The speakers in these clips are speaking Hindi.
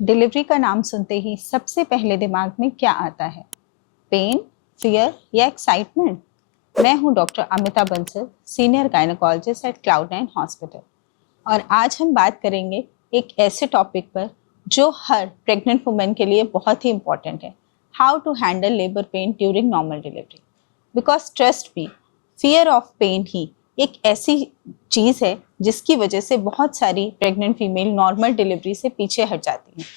डिलीवरी का नाम सुनते ही सबसे पहले दिमाग में क्या आता है? पेन, फियर या एक्साइटमेंट? मैं हूं doctor Amita Bansal, senior gynaecologist at Cloudnine hospital, और आज हम बात करेंगे एक ऐसे टॉपिक पर जो हर प्रेग्नेंट वुमेन के लिए बहुत ही इम्पोर्टेंट है। How to handle labour pain during normal delivery. Because trust me, fear of pain ही एक ऐसी चीज़ है जिसकी वजह से बहुत सारी प्रेग्नेंट फीमेल नॉर्मल डिलीवरी से पीछे हट जाती हैं।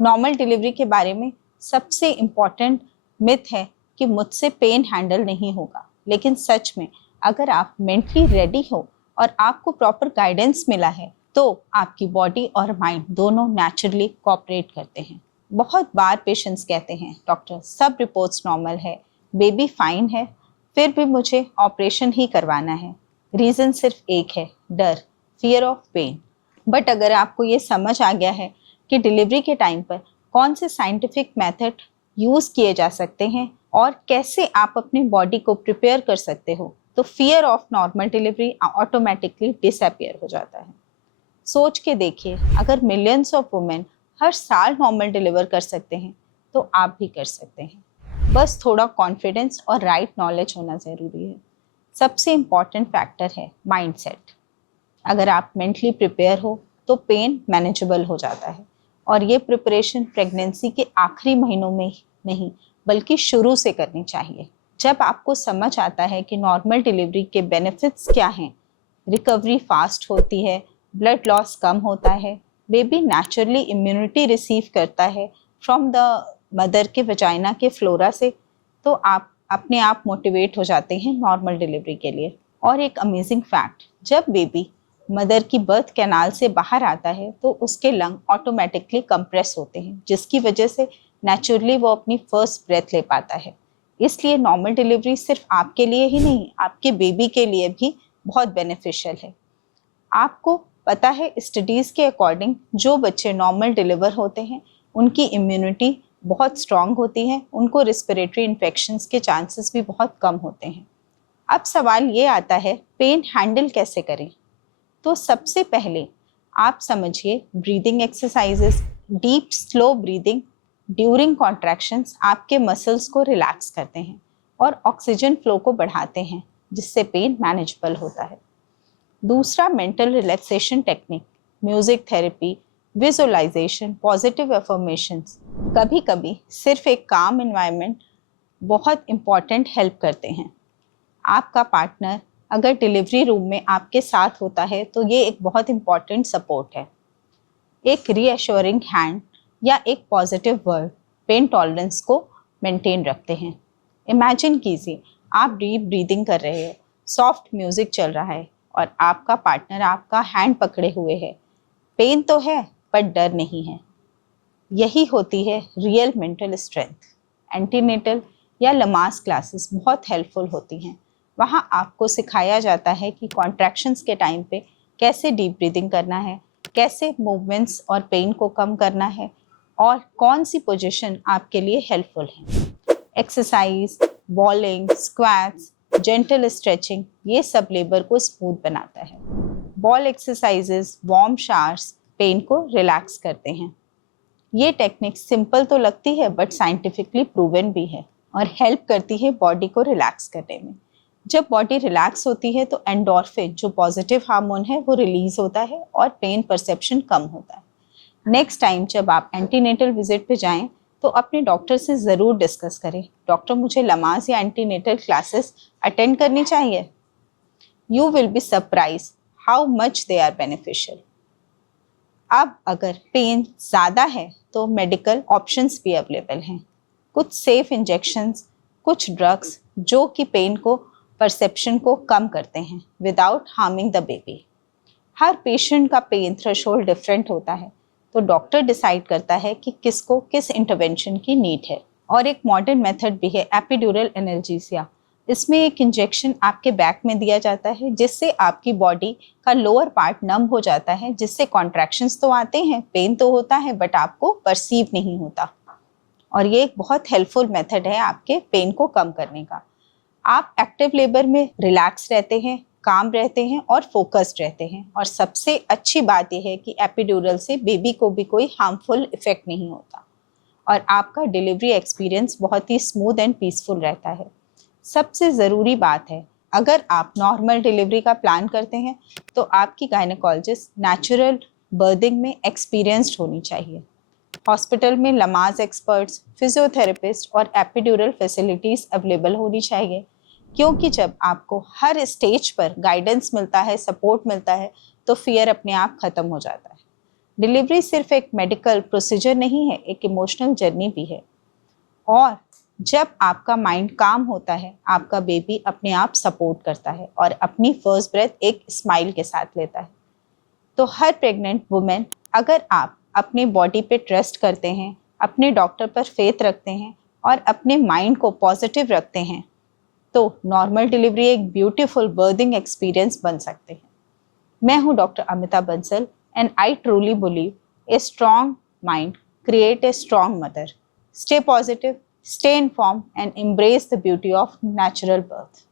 नॉर्मल डिलीवरी के बारे में सबसे इम्पॉर्टेंट मिथ है कि मुझसे पेन हैंडल नहीं होगा, लेकिन सच में अगर आप मेंटली रेडी हो और आपको प्रॉपर गाइडेंस मिला है तो आपकी बॉडी और माइंड दोनों नेचुरली कोऑपरेट करते हैं। बहुत बार पेशेंट्स कहते हैं, डॉक्टर सब रिपोर्ट्स नॉर्मल है, बेबी फाइन है, फिर भी मुझे ऑपरेशन ही करवाना है। रीज़न सिर्फ एक है, डर, फियर ऑफ पेन। बट अगर आपको ये समझ आ गया है कि डिलीवरी के टाइम पर कौन से साइंटिफिक मेथड यूज़ किए जा सकते हैं और कैसे आप अपनी बॉडी को प्रिपेयर कर सकते हो, तो fear of normal delivery automatically disappear हो जाता है। सोच के देखिए, अगर मिलियंस ऑफ वुमेन हर साल नॉर्मल डिलीवर कर सकते हैं तो आप भी कर सकते हैं। बस थोड़ा कॉन्फिडेंस और राइट नॉलेज होना ज़रूरी है। सबसे इम्पॉर्टेंट फैक्टर है माइंडसेट। अगर आप मेंटली प्रिपेयर हो तो पेन मैनेजेबल हो जाता है, और ये प्रिपरेशन प्रेगनेंसी के आखिरी महीनों में नहीं बल्कि शुरू से करनी चाहिए। जब आपको समझ आता है कि नॉर्मल डिलीवरी के बेनिफिट्स क्या हैं, रिकवरी फास्ट होती है, ब्लड लॉस कम होता है, बेबी नेचुरली इम्यूनिटी रिसीव करता है फ्रॉम द मदर के वजाइना के फ्लोरा से, तो आप अपने आप मोटिवेट हो जाते हैं नॉर्मल डिलीवरी के लिए। और एक अमेजिंग फैक्ट, जब बेबी मदर की बर्थ कैनाल से बाहर आता है तो उसके लंग ऑटोमेटिकली कंप्रेस होते हैं, जिसकी वजह से नेचुरली वो अपनी फर्स्ट ब्रेथ ले पाता है। इसलिए नॉर्मल डिलीवरी सिर्फ आपके लिए ही नहीं, आपके बेबी के लिए भी बहुत बेनिफिशियल है। आपको पता है, स्टडीज़ के अकॉर्डिंग जो बच्चे नॉर्मल डिलीवर होते हैं उनकी इम्यूनिटी बहुत स्ट्रांग होती है, उनको रिस्पिरेटरी इन्फेक्शंस के चांसेस भी बहुत कम होते हैं। अब सवाल ये आता है, पेन हैंडल कैसे करें? तो सबसे पहले आप समझिए, breathing exercises, deep slow breathing during contractions आपके मसल्स को रिलैक्स करते हैं और ऑक्सीजन फ्लो को बढ़ाते हैं, जिससे पेन मैनेजेबल होता है। दूसरा, mental relaxation technique, music therapy, visualisation, positive affirmations. कभी कभी सिर्फ एक काम एनवायरनमेंट बहुत इम्पॉर्टेंट हेल्प करते हैं। आपका पार्टनर अगर डिलीवरी रूम में आपके साथ होता है तो ये एक बहुत इम्पॉर्टेंट सपोर्ट है। एक रीअश्योरिंग हैंड या एक पॉजिटिव वर्ड पेन टॉलरेंस को मेंटेन रखते हैं। इमेजिन कीजिए, आप डीप ब्रीदिंग कर रहे हो, सॉफ्ट म्यूजिक चल रहा है और आपका पार्टनर आपका हैंड पकड़े हुए है। पेन तो है पर डर नहीं है। यही होती है रियल मेंटल स्ट्रेंथ। एंटीनेटल या लमास क्लासेस बहुत हेल्पफुल होती हैं। वहाँ आपको सिखाया जाता है कि कॉन्ट्रैक्शंस के टाइम पे कैसे डीप ब्रीदिंग करना है, कैसे मूवमेंट्स और पेन को कम करना है, और कौन सी पोजीशन आपके लिए हेल्पफुल है। Exercise, bowling, squats, gentle stretching, ये सब लेबर को स्मूथ बनाता है। Ball exercises, warm showers pain को रिलैक्स करते हैं। ये टेक्निक सिंपल तो लगती है बट साइंटिफिकली प्रूवन भी है और हेल्प करती है बॉडी को रिलैक्स करने में। जब बॉडी रिलैक्स होती है तो एंडोर्फिन, जो पॉजिटिव हार्मोन है, वो रिलीज होता है और पेन परसेप्शन कम होता है। नेक्स्ट टाइम जब आप एंटीनेटल विजिट पे जाएं तो अपने डॉक्टर से ज़रूर डिस्कस करें, डॉक्टर मुझे लमास या एंटीनेटल क्लासेस अटेंड करनी चाहिए। You will be surprise how much they are beneficial. अब अगर पेन ज़्यादा है तो मेडिकल ऑप्शंस भी अवेलेबल हैं। कुछ सेफ इंजेक्शंस, कुछ ड्रग्स जो कि पेन को परसेप्शन को कम करते हैं without harming the baby. Her patient का पेन थ्रेशोल्ड डिफरेंट होता है, तो डॉक्टर डिसाइड करता है कि किसको किस इंटरवेंशन की नीड है। और एक मॉडर्न मेथड भी है, एपिड्यूरल एनाल्जेसिया। इसमें एक इंजेक्शन आपके बैक में दिया जाता है जिससे आपकी बॉडी का लोअर पार्ट नम हो जाता है, जिससे कॉन्ट्रैक्शंस तो आते हैं, पेन तो होता है बट आपको परसीव नहीं होता। और ये एक बहुत हेल्पफुल मेथड है आपके पेन को कम करने का। आप एक्टिव लेबर में रिलैक्स रहते हैं, काम रहते हैं और फोकस्ड रहते हैं। और सबसे अच्छी बात यह है कि एपिड्यूरल से बेबी को भी कोई हार्मफुल इफेक्ट नहीं होता और आपका डिलीवरी एक्सपीरियंस बहुत ही स्मूथ एंड पीसफुल रहता है। सबसे ज़रूरी बात है, अगर आप नॉर्मल डिलीवरी का प्लान करते हैं तो आपकी गायनेकोलॉजिस्ट नेचुरल बर्थिंग में एक्सपीरियंस्ड होनी चाहिए। हॉस्पिटल में लमाज एक्सपर्ट्स, फिजियोथेरेपिस्ट और एपिड्यूरल फैसिलिटीज़ अवेलेबल होनी चाहिए, क्योंकि जब आपको हर स्टेज पर गाइडेंस मिलता है, सपोर्ट मिलता है, तो फियर अपने आप ख़त्म हो जाता है। डिलीवरी सिर्फ एक मेडिकल प्रोसीजर नहीं है, एक इमोशनल जर्नी भी है। और जब आपका माइंड काम होता है, आपका बेबी अपने आप सपोर्ट करता है और अपनी फर्स्ट ब्रेथ एक स्माइल के साथ लेता है। तो हर प्रेग्नेंट वुमेन, अगर आप अपने बॉडी पे ट्रस्ट करते हैं, अपने डॉक्टर पर फेथ रखते हैं और अपने माइंड को पॉजिटिव रखते हैं, तो नॉर्मल डिलीवरी एक ब्यूटीफुल बर्थिंग एक्सपीरियंस बन सकते हैं। मैं हूं doctor Amita Bansal and I truly believe a strong mind create a strong mother. Stay positive, stay informed and embrace the beauty of natural birth.